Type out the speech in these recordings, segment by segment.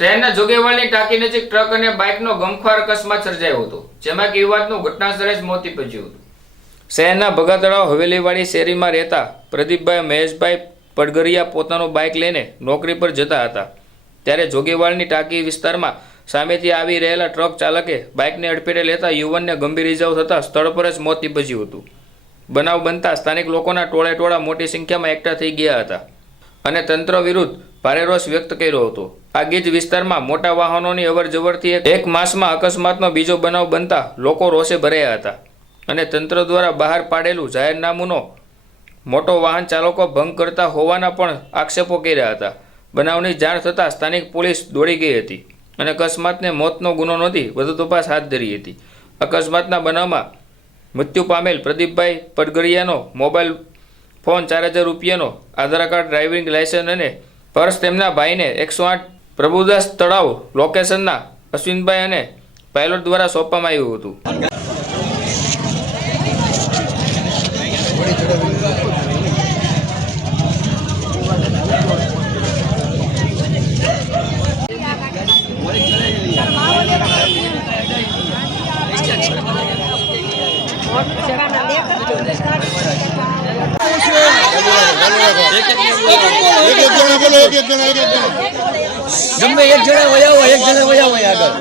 શહેરના જોગેવાલની ટાંકી નજીક ટ્રક અને બાઇકનો ગમખ્વાર અકસ્માત સર્જાયો હતો, જેમાં એક ઘટના સ્થળે જ મોત નીપજ્યું હતું. શહેરના ભગાતળાવ હવેલીવાળી શેરીમાં રહેતા પ્રદીપભાઈ મહેશભાઈ પડગરિયા પોતાનું બાઇક લઈને નોકરી પર જતા હતા. ત્યારે જોગેવાળની ટાંકી વિસ્તારમાં સામેથી આવી રહેલા ટ્રક ચાલકે બાઇકને અડફેટે લેતા યુવાનને ગંભીર ઇજાઓ થતાં સ્થળ પર જ મોત નીપજ્યું હતું. બનાવ બનતા સ્થાનિક લોકોના ટોળે ટોળા મોટી સંખ્યામાં એકઠા થઈ ગયા હતા. અને તંત્ર વિરુદ્ધ ભારે રોષ વ્યક્ત કર્યો હતો. આ ગીજ વિસ્તારમાં મોટા વાહનોની અવરજવરથી એક- માસમાં અકસ્માતનો બીજો બનાવ બનતા લોકો રોષે ભરાયા હતા. અને તંત્ર દ્વારા બહાર પાડેલું જાહેરનામુનો મોટો વાહન ચાલકો ભંગ કરતા હોવાના પણ આક્ષેપો કર્યા હતા. બનાવની જાણ થતાં સ્થાનિક પોલીસ દોડી ગઈ હતી અને અકસ્માતને મોતનો ગુનો નોંધી વધુ તપાસ હાથ ધરી હતી. અકસ્માતના બનાવમાં મૃત્યુ પામેલ પ્રદીપભાઈ પડગરિયાનો મોબાઈલ ફોન ચાર હજાર રૂપિયાનો, આધાર કાર્ડ, ડ્રાઇવિંગ લાયસન્સ અને પર્સ તેમના ભાઈને એકસો આઠ પ્રભુદાસ તળાવ લોકેશનના અશ્વિનભાઈ અને પાયલોટ દ્વારા સોંપવામાં આવ્યું હતું. એક એક જણા બોલો એક એક જણા એક એક જણા ગમે એક જણા વયા હોય એક જણા વયા હોય આગળ.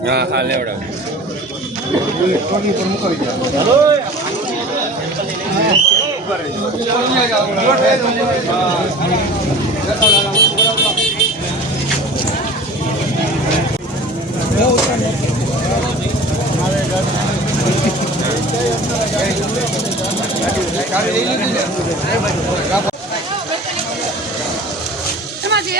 હા હા લેવડાવ. એમાંથી એમાંથી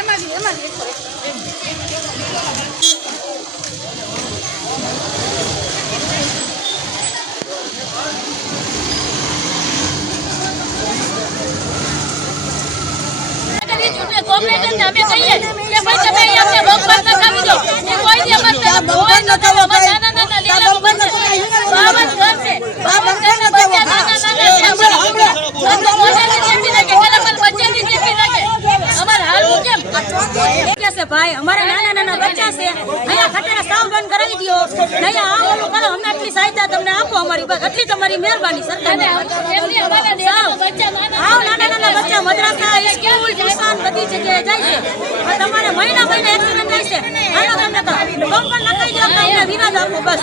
અમે કહીએ છે ભાઈ અમારે નાના નાના બચ્ચા છે. અહીંયા સાવ બંધ કરાવી દો નહીં આ ઓલું કરો આટલી સહાયતા તમને આપો અમારી બસ. એટલી તમારી મહેરબાની સરકાર. એમની અમારા દેશના બચ્ચા નાના નાના નાના બચ્ચા મદ્રાસા સ્કૂલ ટ્યુશન બધી જગ્યાએ જાય છે. તમારે મહિના મહિના એક્સિડન્ટ થાય છે. તમને દો આપો બસ.